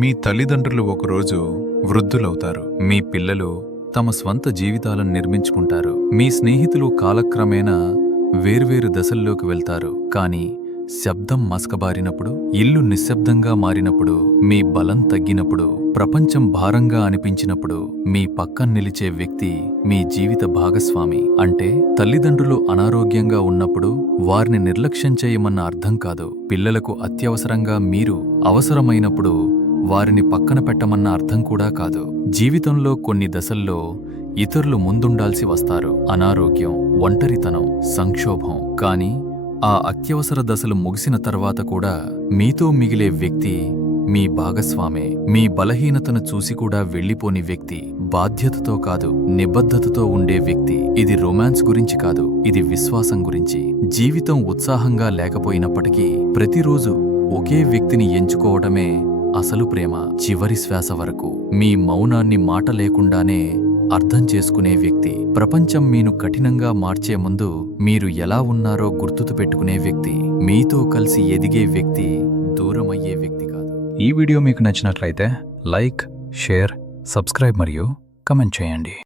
మీ తల్లిదండ్రులు ఒకరోజు వృద్ధులవుతారు. మీ పిల్లలు తమ స్వంత జీవితాలను నిర్మించుకుంటారు. మీ స్నేహితులు కాలక్రమేణా వేర్వేరు దశల్లోకి వెళ్తారు. కానీ శబ్దం మసకబారినప్పుడు, ఇల్లు నిశ్శబ్దంగా మారినప్పుడు, మీ బలం తగ్గినప్పుడు, ప్రపంచం భారంగా అనిపించినప్పుడు మీ పక్కన నిలిచే వ్యక్తి మీ జీవిత భాగస్వామి. అంటే తల్లిదండ్రులు అనారోగ్యంగా ఉన్నప్పుడు వారిని నిర్లక్ష్యం చేయమన్న అర్థం కాదు. పిల్లలకు అత్యవసరంగా మీరు అవసరమైనప్పుడు వారిని పక్కన పెట్టమన్న అర్థం కూడా కాదు. జీవితంలో కొన్ని దశల్లో ఇతరులు ముందుండాల్సి వస్తారు. అనారోగ్యం, ఒంటరితనం, సంక్షోభం. కానీ ఆ అత్యవసర దశలు ముగిసిన తర్వాత కూడా మీతో మిగిలే వ్యక్తి మీ భాగస్వామే. మీ బలహీనతను చూసి కూడా వెళ్ళిపోని వ్యక్తి, బాధ్యతతో కాదు నిబద్ధతతో ఉండే వ్యక్తి. ఇది రొమాన్స్ గురించి కాదు, ఇది విశ్వాసం గురించి. జీవితం ఉత్సాహంగా లేకపోయినప్పటికీ ప్రతిరోజు ఒకే వ్యక్తిని ఎంచుకోవడమే అసలు ప్రేమ. చివరి శ్వాస వరకు మీ మౌనాన్ని మాట లేకుండానే అర్థం చేసుకునే వ్యక్తి. ప్రపంచం మీను కఠినంగా మార్చే ముందు మీరు ఎలా ఉన్నారో గుర్తుతు పెట్టుకునే వ్యక్తి. మీతో కలిసి ఎదిగే వ్యక్తి, దూరమయ్యే వ్యక్తి కాదు. ఈ వీడియో మీకు నచ్చినట్లయితే లైక్, షేర్, సబ్స్క్రైబ్ మరియు కమెంట్ చేయండి.